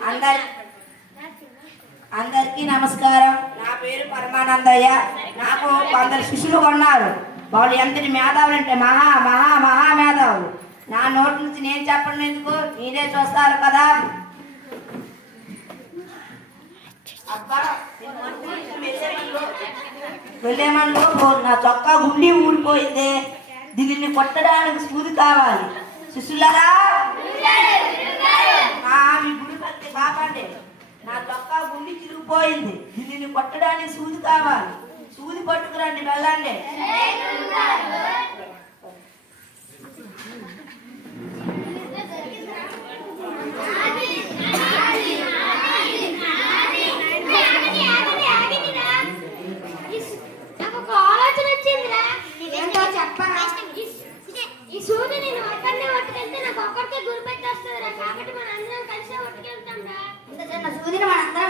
అందరి అందరికీ నమస్కారం. నా పేరు పరమానందయ్య. నాకు కొందరు శిష్యులు కొన్నారు వాళ్ళు ఎంతటి మేధావులు అంటే మహా మహా మహా మేధావులు. నా నోటి నుంచి నేను చెప్పడం ఎందుకు? మీరే చూస్తారు కదా. వెళ్ళేమనుకో నా చొక్కా గుండి ఊడిపోయింది. దీనిని కొట్టడానికి సూది కావాలి. శిష్యులరా ఆ, మీ గుడి పత్తి బాపండి నా చొక్కా చిరిగిపోయింది దీనిని కొట్టడానికి సూది కావాలి. సూది పట్టుకురండి వెళ్ళండి. నాకు ఒక ఆలోచన వచ్చిందిరా. ఏంటో చెప్పరా? ఈ సూది నేను ఒక్కడినే పట్టుకెళ్తే నాకు ఒక్కడికే గురి పెట్టేస్తుందిరా కాబట్టి మన అందరం కలిసే పట్టుకెళ్తాం రా ఇంత చిన్న సూదిని మనందరం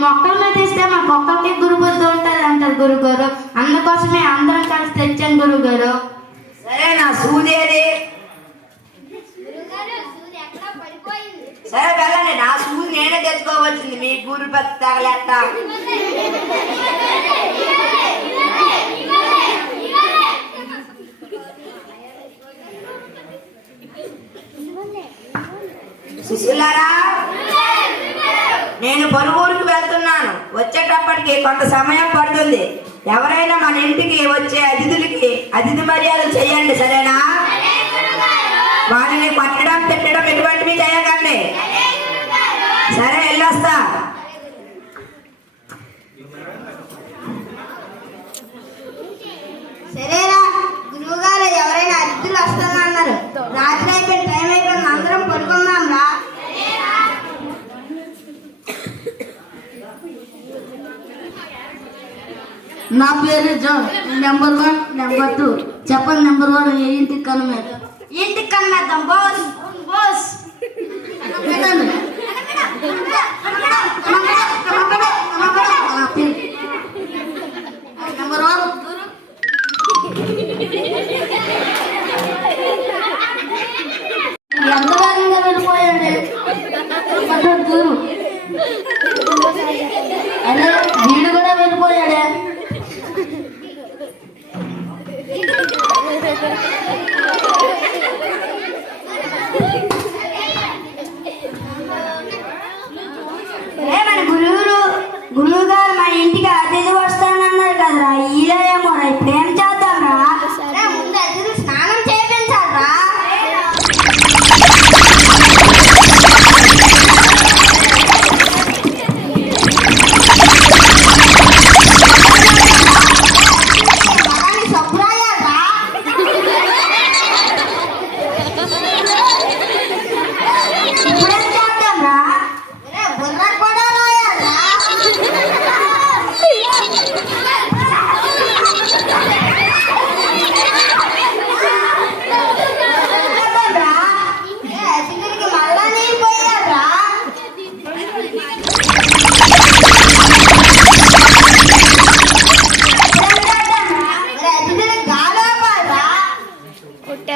మొక్కల మీద ఇస్తే మా మొక్కలకి గురు బుద్ధి ఉంటుంది అంటారు గురుగారు. అందుకోసమే అందరం కలిసి తెచ్చాం గురుగారు. సరే నా సూది ఏది? గురువుగారు సూది ఎక్కడో పడిపోయింది. సరే వెళ్ళండి నా సూది నేనే తెచ్చుకోవాల్సింది. మీ గురు పత్తి తగలెట్ట శిష్యులారా నేను వెళ్తున్నాను వచ్చేటప్పటికి కొంత సమయం పడుతుంది. ఎవరైనా మన ఇంటికి వచ్చే అతిథులకి అతిథి మర్యాదలు చేయండి సరేనా? వాళ్ళని కొట్టడం నా పేరు John number one number two. చెప్పండి నెంబర్ వన్ ఏ ఇంటికి కనుమే ఇంటికి కమ్మేద్దాం బాస్ బాస్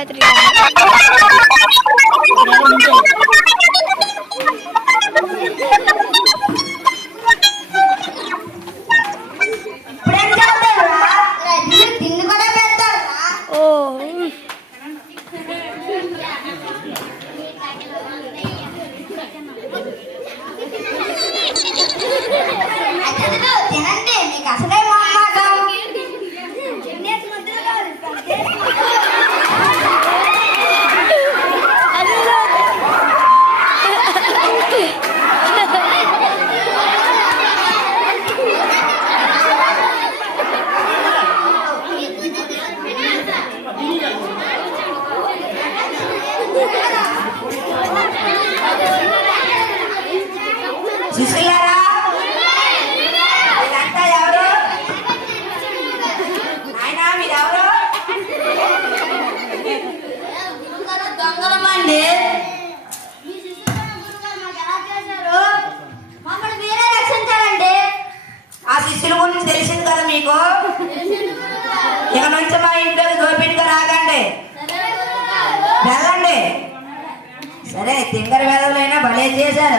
teatrales చూసిల్లారా అంతా ఎవరు? ఆయన మీరెవరు? దొంగలమండి. ఆ శిష్యుల గురించి తెలిసింది కదా మీకు? ఇక నుంచి మా ఇంట్లో గోపిడిగా రాకండి. వెళ్ళండి. సరే తింగర వేదవులైనా భలే చేశారు.